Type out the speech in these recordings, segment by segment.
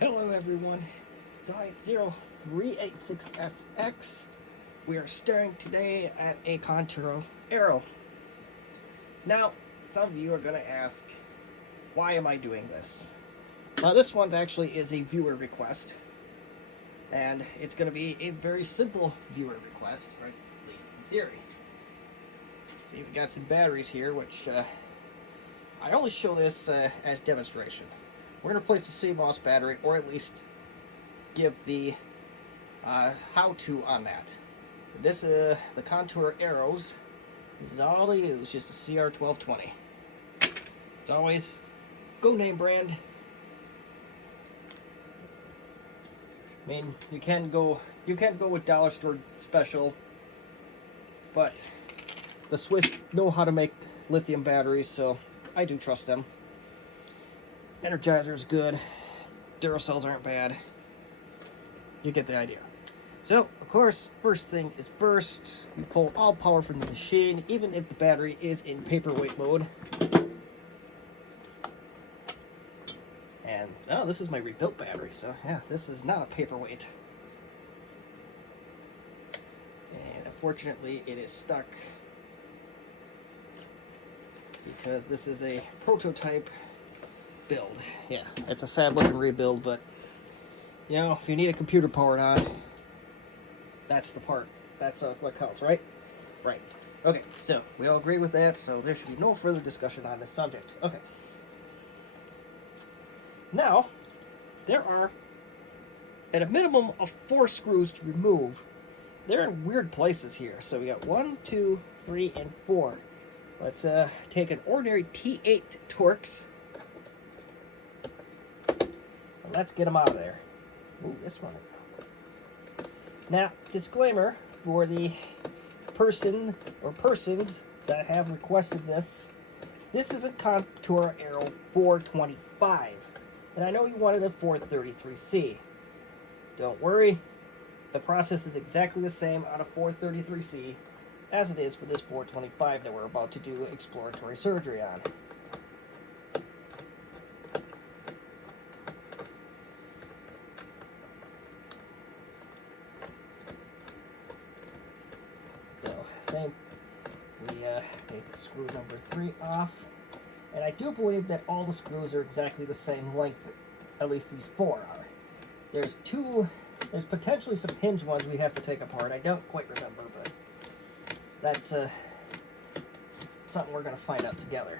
Hello everyone, it's I0386SX. We are staring today at a Contura Aero. Now, some of you are going to ask, why am I doing this? Well, this one actually is a viewer request, and it's going to be a very simple viewer request, right? At least in theory. See, we got some batteries here, which I only show this as demonstration. We're going to replace the CMOS battery, or at least give the how-to on that. This the Contura Aeros. This is all they use, just a CR1220. As always, go name brand. I mean, you can go with dollar store special, but the Swiss know how to make lithium batteries, so I do trust them. Energizer is good. Duracells aren't bad. You get the idea. So, of course, first thing is first, you pull all power from the machine, even if the battery is in paperweight mode. And, oh, this is my rebuilt battery, so yeah, this is not a paperweight. And unfortunately, it is stuck because this is a prototype build. Yeah, it's a sad looking rebuild, but you know, if you need a computer powered on, that's the part. That's what counts, right? Right. Okay, so we all agree with that, so there should be no further discussion on this subject. Okay. Now, there are at a minimum of 4 screws to remove. They're in weird places here. So we got 1, 2, 3, and 4. Let's take an ordinary T8 Torx. Let's get them out of there. Ooh, this one is out. Now, disclaimer for the person or persons that have requested this. This is a Contura Aero 425. And I know you wanted a 433C. Don't worry. The process is exactly the same on a 433C as it is for this 425 that we're about to do exploratory surgery on. Same. We take screw number 3 off, and I do believe that all the screws are exactly the same length, at least these 4 are. There's potentially some hinge ones we have to take apart. I don't quite remember, but that's something we're going to find out together.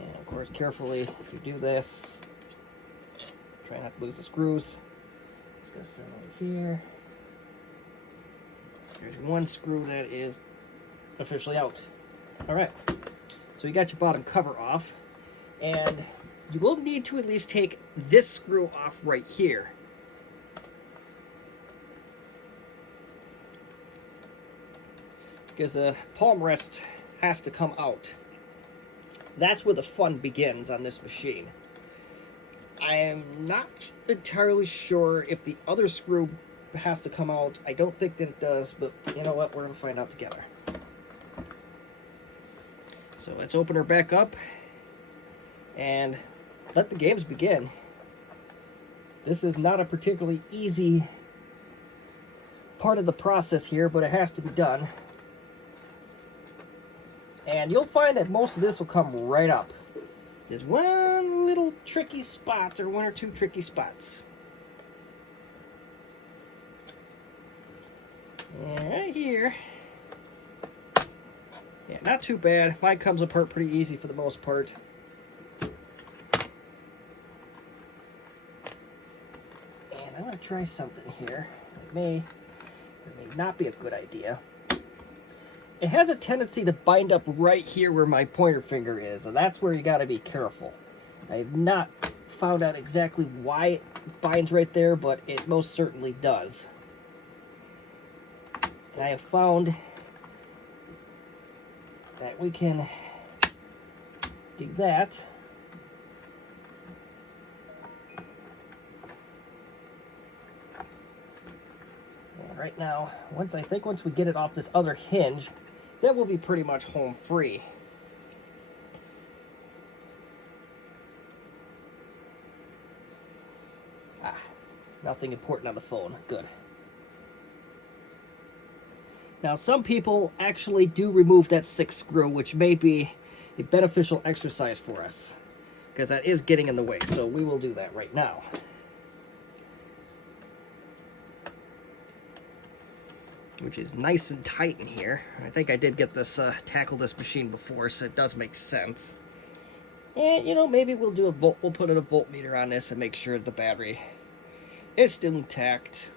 And of course, carefully, if you do this, try not to lose the screws. Just going to set it over here. There's one screw that is officially out. Alright, so you got your bottom cover off, and you will need to at least take this screw off right here. Because the palm rest has to come out. That's where the fun begins on this machine. I am not entirely sure if the other screw has to come out. I don't think that it does, but you know what? We're going to find out together. So let's open her back up and let the games begin. This is not a particularly easy part of the process here, but it has to be done. And you'll find that most of this will come right up. There's one little tricky spot, or 1 or 2 tricky spots. And right here, yeah, not too bad. Mine comes apart pretty easy for the most part. And I'm going to try something here. It may not be a good idea. It has a tendency to bind up right here where my pointer finger is, and that's where you got to be careful. I have not found out exactly why it binds right there, but it most certainly does. And I have found that we can do that. And right now, once we get it off this other hinge, then we'll be pretty much home free. Ah, nothing important on the phone. Good. Now, some people actually do remove that 6th screw, which may be a beneficial exercise for us, because that is getting in the way. So we will do that right now. Which is nice and tight in here. I think I did get this, tackle this machine before, so it does make sense. And, you know, maybe we'll do we'll put in a voltmeter on this and make sure the battery is still intact.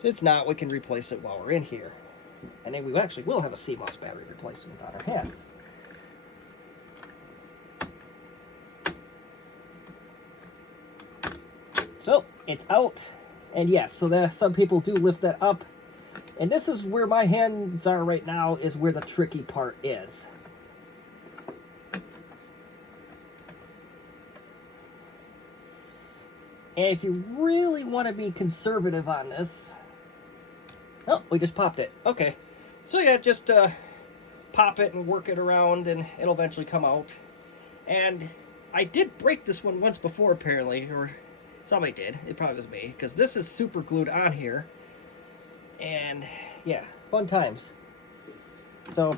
If it's not, we can replace it while we're in here. And then we actually will have a CMOS battery replacement on our hands. So, it's out. And yes, so some people do lift that up. And this is where my hands are right now, is where the tricky part is. And if you really want to be conservative on this... Oh, we just popped it. Okay. So yeah, just pop it and work it around and it'll eventually come out. And I did break this one once before, apparently, or somebody did. It probably was me, because this is super glued on here. And yeah, fun times. So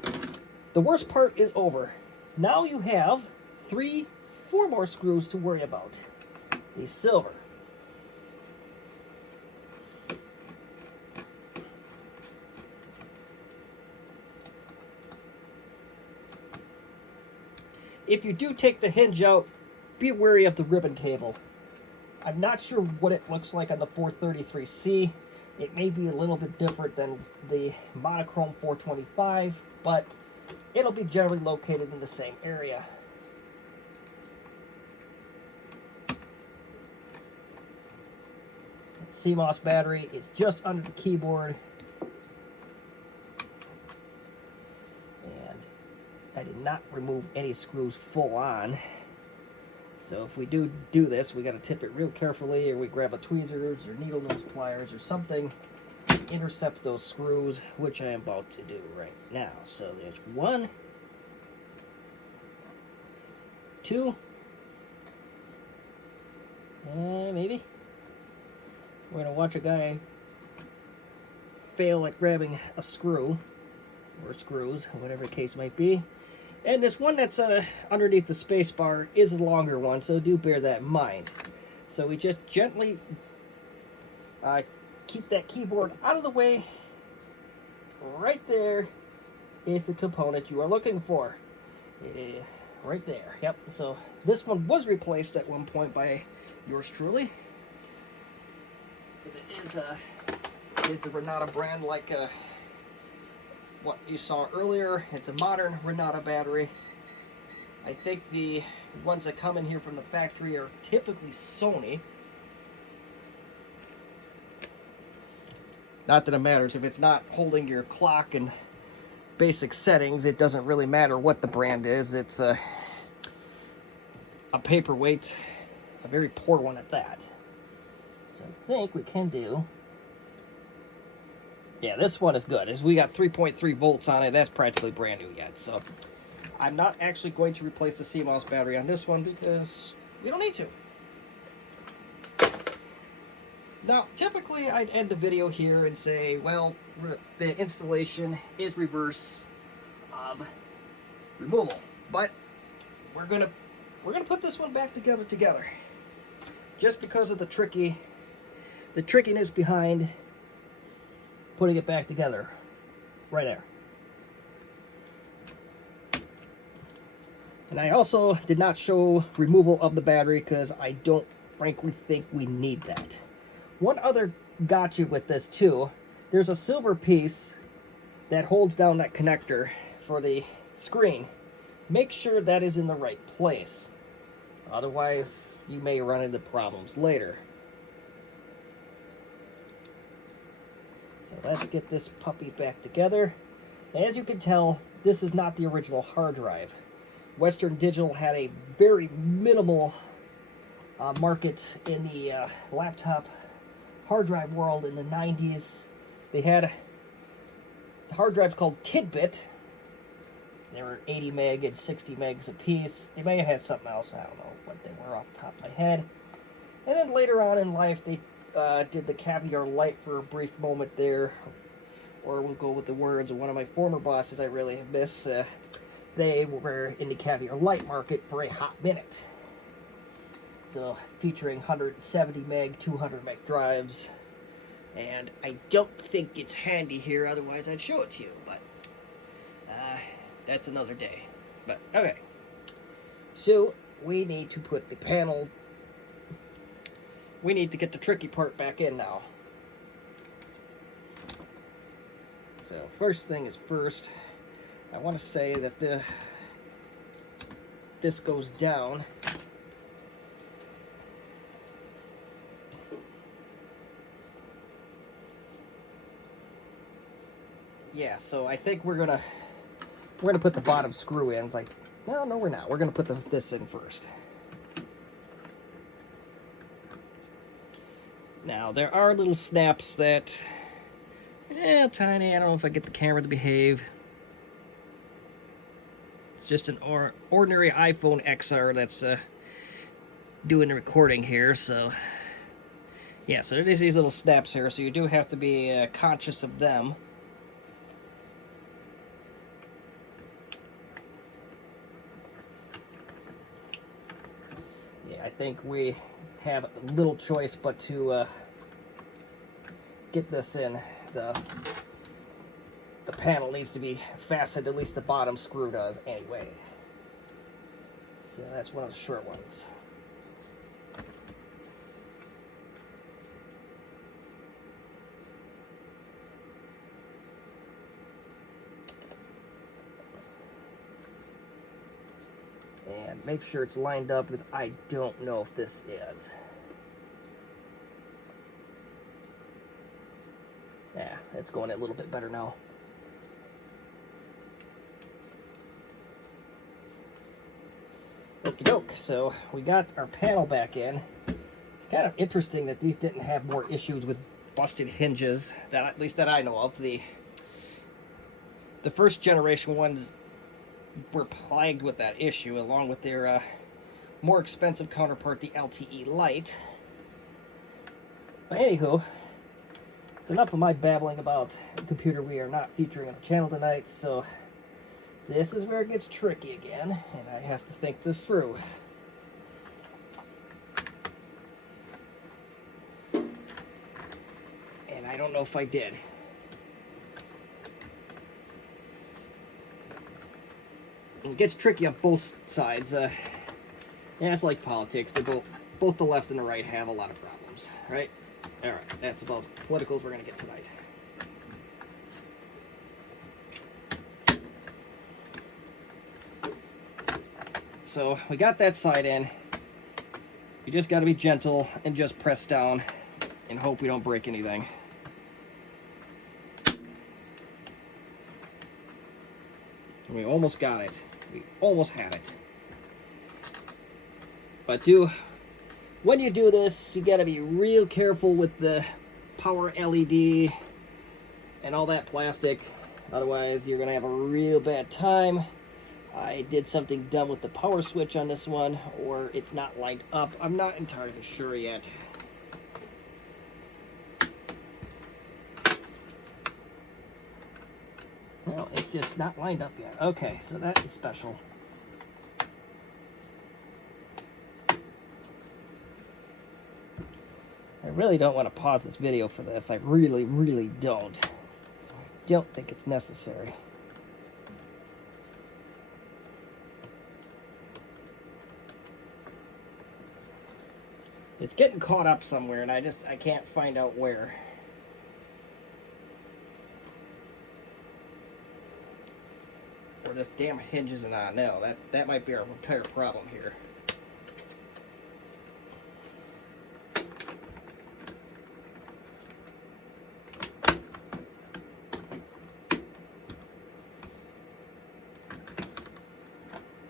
the worst part is over. Now you have 4 more screws to worry about. The silver. If you do take the hinge out, be wary of the ribbon cable. I'm not sure what it looks like on the 433C. It may be a little bit different than the monochrome 425, but it'll be generally located in the same area. The CMOS battery is just under the keyboard. I did not remove any screws full on. So if we do this, we got to tip it real carefully, or we grab a tweezers or needle nose pliers or something to intercept those screws, which I am about to do right now. So there's 1, 2, and maybe. We're going to watch a guy fail at grabbing a screw, or screws, whatever the case might be. And this one that's underneath the space bar is a longer one, so do bear that in mind. So we just gently keep that keyboard out of the way. Right there is the component you are looking for. Right there. Yep. So this one was replaced at one point by yours truly. It is the Renata brand, like what you saw earlier. It's a modern Renata battery. I think the ones that come in here from the factory are typically Sony. Not that it matters. If it's not holding your clock and basic settings, it doesn't really matter what the brand is. It's a paperweight, a very poor one at that. So I think we can do... Yeah, this one is good. We got 3.3 volts on it. That's practically brand new yet. So I'm not actually going to replace the CMOS battery on this one because we don't need to. Now, typically I'd end the video here and say, well, the installation is reverse of removal. But we're gonna put this one back together just because of the trickiness behind putting it back together right there. And I also did not show removal of the battery because I don't frankly think we need that. One other gotcha with this too, there's a silver piece that holds down that connector for the screen. Make sure that is in the right place. Otherwise, you may run into problems later. So let's get this puppy back together. As you can tell, this is not the original hard drive. Western Digital had a very minimal market in the laptop hard drive world in the 90s. They had hard drives called Tidbit. They were 80 meg and 60 megs a piece. They may have had something else. I don't know what they were off the top of my head. And then later on in life, they did the caviar light for a brief moment there. Or we'll go with the words of one of my former bosses I really miss. They were in the caviar light market for a hot minute. So, featuring 170 meg, 200 meg drives. And I don't think it's handy here, otherwise I'd show it to you. But, that's another day. But, okay. So, we need to put the panel... We need to get the tricky part back in now. So, first thing is first. I want to say that this goes down. Yeah, so I think we're gonna put the bottom screw in. It's like, no, we're not. We're gonna put this in first. Now there are little snaps that, tiny. I don't know if I get the camera to behave. It's just an ordinary iPhone XR that's doing the recording here. So yeah, so there's these little snaps here. So you do have to be conscious of them. I think we have little choice but to get this in. The panel needs to be fastened, at least the bottom screw does anyway. So that's one of the short ones. And make sure it's lined up, because I don't know if this is. Yeah, it's going a little bit better now. Okie doke, so we got our panel back in. It's kind of interesting that these didn't have more issues with busted hinges, that at least that I know of. The first generation ones were plagued with that issue, along with their more expensive counterpart, the LTE Lite. But anywho, it's enough of my babbling about a computer we are not featuring on the channel tonight, so this is where it gets tricky again, and I have to think this through. And I don't know if I did. It gets tricky on both sides. Yeah, it's like politics. They both the left and the right have a lot of problems, right? All right, that's about as political as we're gonna get tonight. So we got that side in. You just got to be gentle and just press down and hope we don't break anything. We almost got it. We almost had it. But when you do this, you got to be real careful with the power LED and all that plastic. Otherwise, you're going to have a real bad time. I did something dumb with the power switch on this one, or it's not lined up. I'm not entirely sure yet. No, it's just not lined up yet. Okay, so that is special. I really don't want to pause this video for this. I really, really don't. Don't think it's necessary. It's getting caught up somewhere, and I can't find out where. Or this damn hinge isn't on. No, that might be our entire problem here.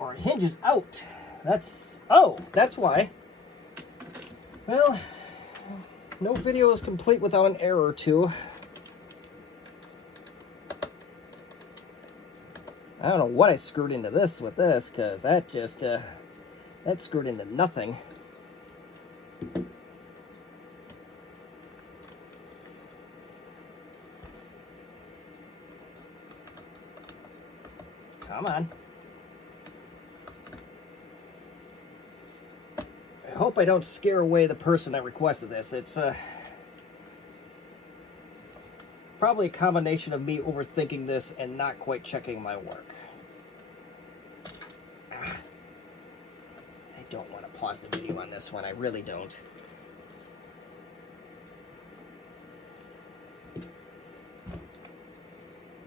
Our hinge is out. That's why. Well, no video is complete without an error or two. I don't know what I screwed into this with this, because that just, that screwed into nothing. Come on. I hope I don't scare away the person that requested this. It's probably a combination of me overthinking this and not quite checking my work. I don't want to pause the video on this one. I really don't.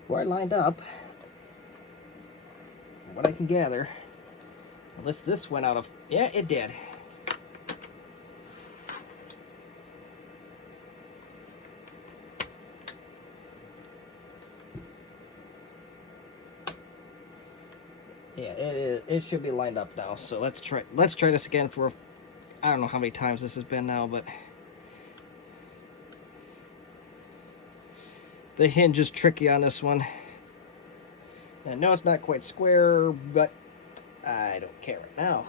Where I lined up, what I can gather, unless this went out of... Yeah, it did. Yeah, it should be lined up now. So let's try this again for, I don't know how many times this has been now, but the hinge is tricky on this one. I know it's not quite square, but I don't care right now.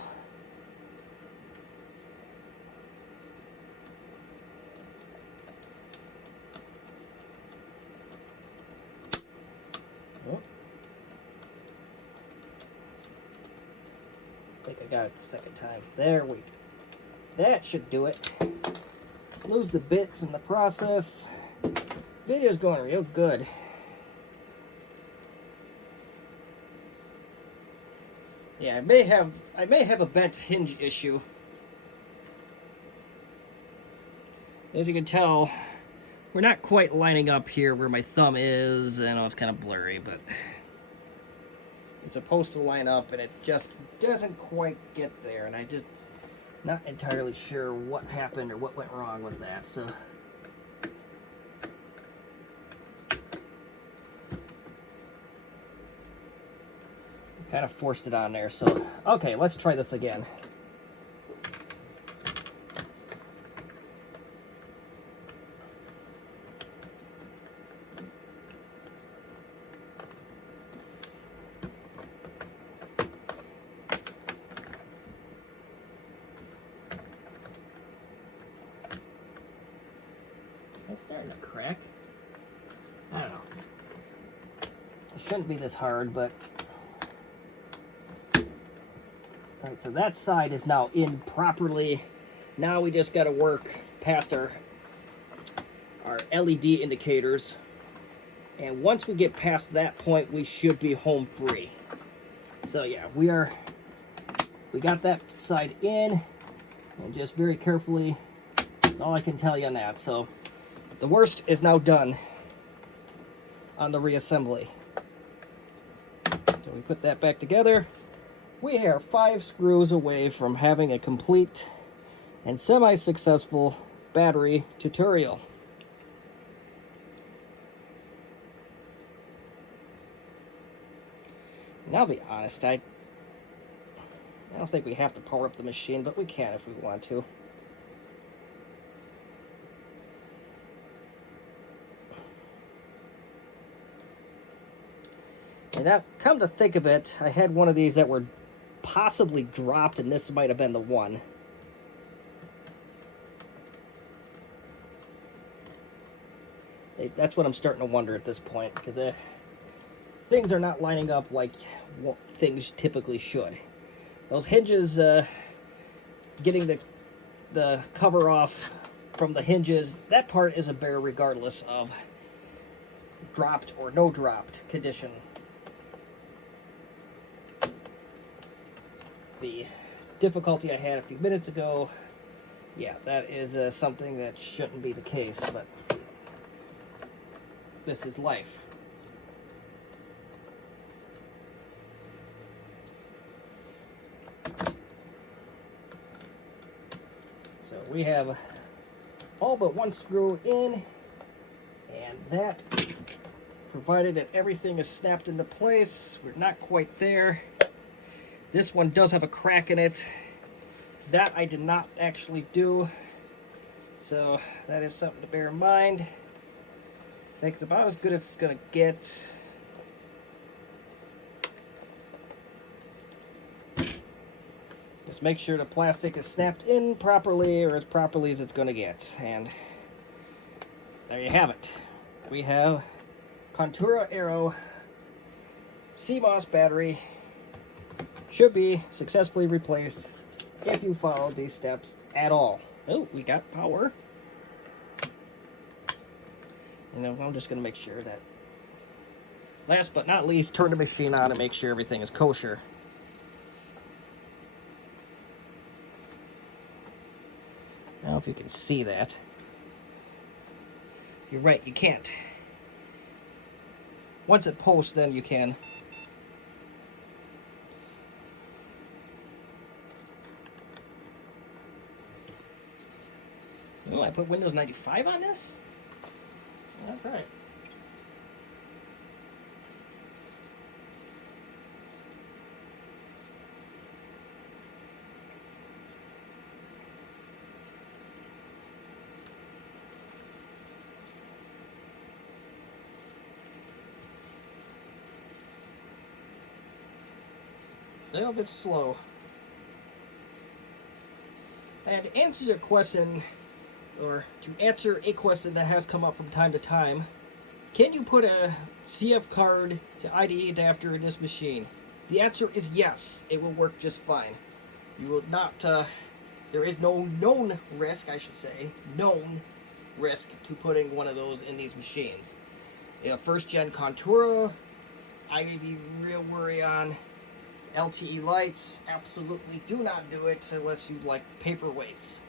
Oh. I think I got it the second time. There we go. That should do it. Lose the bits in the process. Video's going real good. Yeah, I may have a bent hinge issue. As you can tell, we're not quite lining up here where my thumb is. I know it's kind of blurry, but it's supposed to line up and it just doesn't quite get there, and I just not entirely sure what happened or what went wrong with that. So kind of forced it on there. So okay, let's try this again. It's starting to crack. I don't know. It shouldn't be this hard, but alright, so that side is now in properly. Now we just got to work past our LED indicators. And once we get past that point, we should be home free. So yeah, we got that side in, and just very carefully, that's all I can tell you on that. So the worst is now done on the reassembly. So we put that back together. We are 5 screws away from having a complete and semi-successful battery tutorial. And I'll be honest, I don't think we have to power up the machine, but we can if we want to. And now, come to think of it, I had one of these that were possibly dropped, and this might have been the one. That's what I'm starting to wonder at this point, because things are not lining up like things typically should. Those hinges, getting the cover off from the hinges, that part is a bear regardless of dropped or no dropped condition. The difficulty I had a few minutes ago, yeah, that is something that shouldn't be the case, but this is life. So we have all but one screw in, and that, provided that everything is snapped into place, we're not quite there. This one does have a crack in it. That I did not actually do. So that is something to bear in mind. I think it's about as good as it's going to get. Just make sure the plastic is snapped in properly, or as properly as it's going to get. And there you have it. We have Contura Aero CMOS battery should be successfully replaced if you follow these steps at all. Oh, we got power. And then I'm just going to make sure that, last but not least, turn the machine on and make sure everything is kosher. Now, if you can see that. You're right, you can't. Once it posts, then you can. Oh, I put Windows 95 on this? All right. A little bit slow. And to answer your question, or to answer a question that has come up from time to time, can you put a CF card to IDE adapter in this machine? The answer is yes. It will work just fine. You will not, there is no known risk, I should say, known risk to putting one of those in these machines. In a first gen Contura, I may be real worried on. LTE lights, absolutely do not do it unless you like paperweights.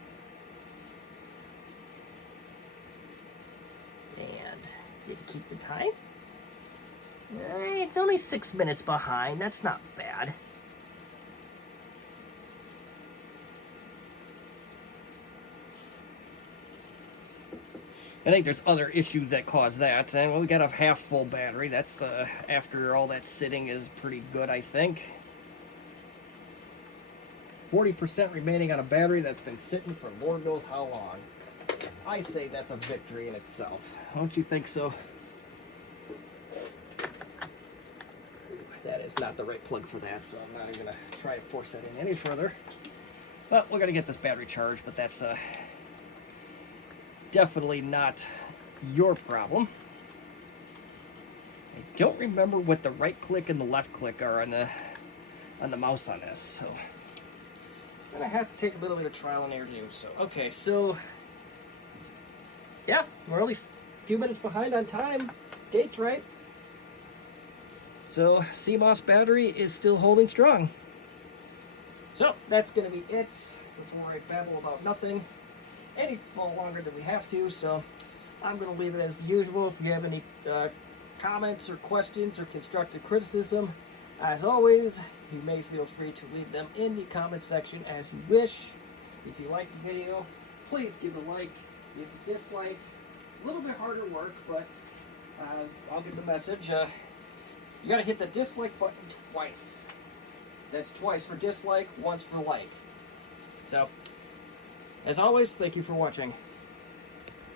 And did it keep the time? It's only 6 minutes behind. That's not bad. I think there's other issues that cause that. And we got a half full battery. That's after all that sitting is pretty good, I think. 40% remaining on a battery that's been sitting for Lord knows how long. I say that's a victory in itself. Don't you think so? That is not the right plug for that, so I'm not even going to try to force that in any further. But we're going to get this battery charged, but that's definitely not your problem. I don't remember what the right click and the left click are on the mouse on this, so I'm going to have to take a little bit of trial and error. So, okay, so yeah, we're only a few minutes behind on time. Date's right. So, CMOS battery is still holding strong. So, that's going to be it before I babble about nothing any longer than we have to. So, I'm going to leave it as usual. If you have any comments or questions or constructive criticism, as always, you may feel free to leave them in the comment section as you wish. If you like the video, please give a like. If you dislike, a little bit harder work, but I'll get the message. You gotta hit the dislike button twice. That's twice for dislike, once for like. So, as always, thank you for watching.